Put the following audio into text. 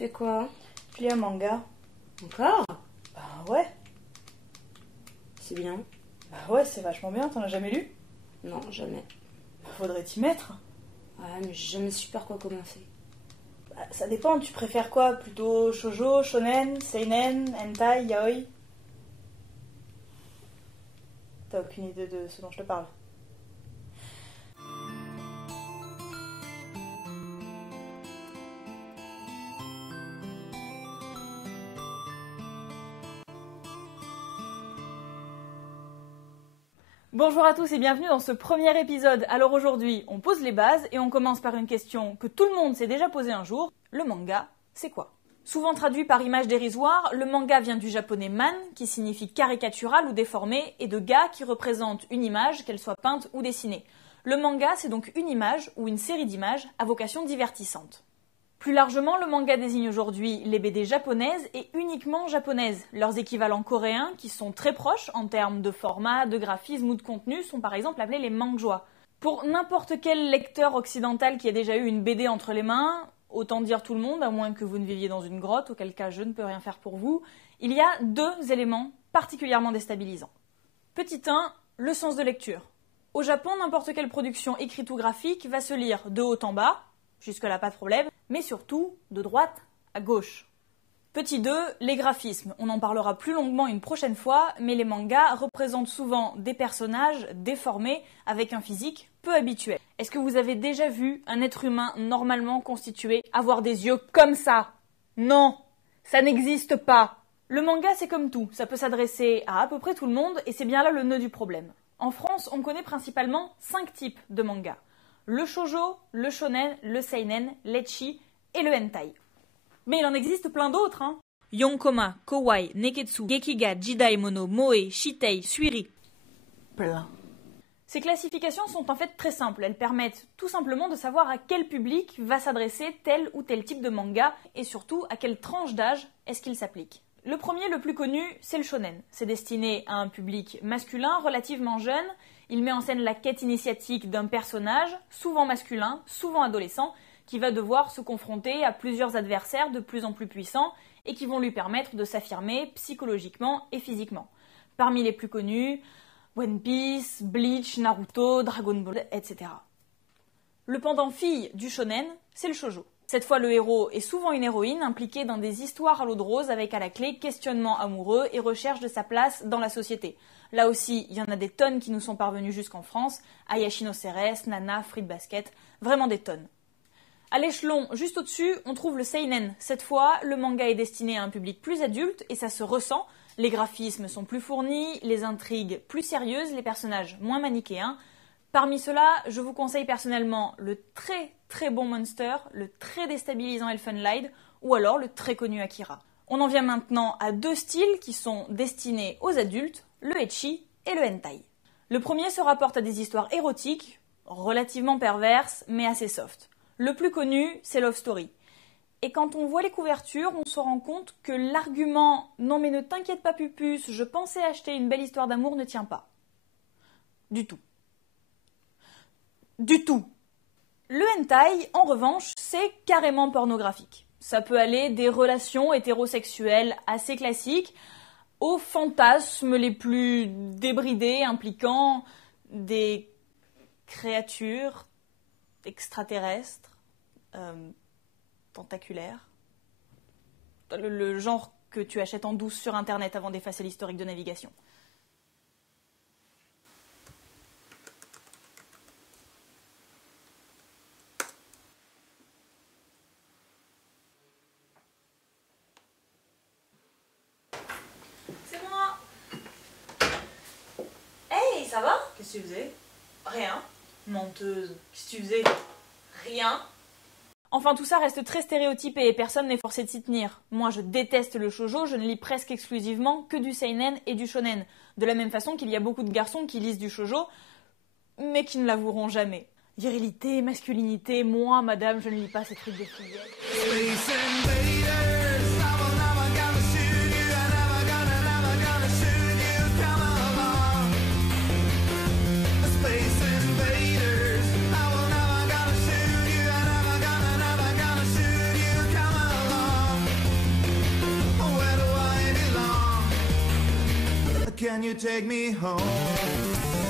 fais quoi? Je lis un manga. Encore? Bah ouais. C'est bien. Bah ouais, c'est vachement bien, t'en as jamais lu? Non, jamais. Bah faudrait t'y mettre. Ouais, mais j'ai jamais su par quoi commencer. Bah, ça dépend, tu préfères quoi? Plutôt shoujo, shonen, seinen, hentai, yaoi? T'as aucune idée de ce dont je te parle? Bonjour à tous et bienvenue dans ce premier épisode. Alors aujourd'hui, on pose les bases et on commence par une question que tout le monde s'est déjà posée un jour. Le manga, c'est quoi? Souvent traduit par image dérisoire, le manga vient du japonais man, qui signifie caricatural ou déformé, et de ga, qui représente une image, qu'elle soit peinte ou dessinée. Le manga, c'est donc une image ou une série d'images à vocation divertissante. Plus largement, le manga désigne aujourd'hui les BD japonaises et uniquement japonaises. Leurs équivalents coréens, qui sont très proches en termes de format, de graphisme ou de contenu, sont par exemple appelés les manhwa. Pour n'importe quel lecteur occidental qui a déjà eu une BD entre les mains, autant dire tout le monde, à moins que vous ne viviez dans une grotte, auquel cas je ne peux rien faire pour vous, il y a deux éléments particulièrement déstabilisants. Petit 1, le sens de lecture. Au Japon, n'importe quelle production écrite ou graphique va se lire de haut en bas, jusque-là pas de problème, mais surtout de droite à gauche. Petit 2, les graphismes. On en parlera plus longuement une prochaine fois, mais les mangas représentent souvent des personnages déformés avec un physique peu habituel. Est-ce que vous avez déjà vu un être humain normalement constitué avoir des yeux comme ça? Non, ça n'existe pas. Le manga, c'est comme tout, ça peut s'adresser à peu près tout le monde, et c'est bien là le nœud du problème. En France, on connaît principalement 5 types de mangas. Le shoujo, le shonen, le seinen, l'ecchi et le hentai. Mais il en existe plein d'autres, hein. Yonkoma, kawaii, neketsu, gekiga, jidaimono, moe, shitei, suiri. Plein. Ces classifications sont en fait très simples. Elles permettent tout simplement de savoir à quel public va s'adresser tel ou tel type de manga et surtout à quelle tranche d'âge est-ce qu'il s'applique. Le premier, le plus connu, c'est le shonen. C'est destiné à un public masculin relativement jeune. Il met en scène la quête initiatique d'un personnage, souvent masculin, souvent adolescent, qui va devoir se confronter à plusieurs adversaires de plus en plus puissants et qui vont lui permettre de s'affirmer psychologiquement et physiquement. Parmi les plus connus, One Piece, Bleach, Naruto, Dragon Ball, etc. Le pendant fille du shonen, c'est le shoujo. Cette fois, le héros est souvent une héroïne impliquée dans des histoires à l'eau de rose avec à la clé questionnement amoureux et recherche de sa place dans la société. Là aussi, il y en a des tonnes qui nous sont parvenues jusqu'en France, Ayashi no Ceres, Nana, Fruit Basket, vraiment des tonnes. À l'échelon juste au-dessus, on trouve le seinen. Cette fois, le manga est destiné à un public plus adulte et ça se ressent. Les graphismes sont plus fournis, les intrigues plus sérieuses, les personnages moins manichéens. Parmi ceux-là, je vous conseille personnellement le très très bon Monster, le très déstabilisant Elfen Lied ou alors le très connu Akira. On en vient maintenant à deux styles qui sont destinés aux adultes, le ecchi et le hentai. Le premier se rapporte à des histoires érotiques, relativement perverses mais assez soft. Le plus connu, c'est Love Story. Et quand on voit les couvertures, on se rend compte que l'argument « Non mais ne t'inquiète pas Pupus, je pensais acheter une belle histoire d'amour » ne tient pas. Du tout. Du tout. Le hentai, en revanche, c'est carrément pornographique. Ça peut aller des relations hétérosexuelles assez classiques aux fantasmes les plus débridés impliquant des créatures extraterrestres, tentaculaires. Le genre que tu achètes en douce sur internet avant d'effacer l'historique de navigation. C'est moi. Hey, ça va? Qu'est-ce que tu faisais? Rien. Menteuse. Qu'est-ce que tu faisais? Rien. Enfin, tout ça reste très stéréotypé et personne n'est forcé de s'y tenir. Moi, je déteste le shoujo, je ne lis presque exclusivement que du seinen et du shonen. De la même façon qu'il y a beaucoup de garçons qui lisent du shoujo, mais qui ne l'avoueront jamais. Virilité, masculinité, moi, madame, je ne lis pas ces trucs de fillettes. Can you take me home?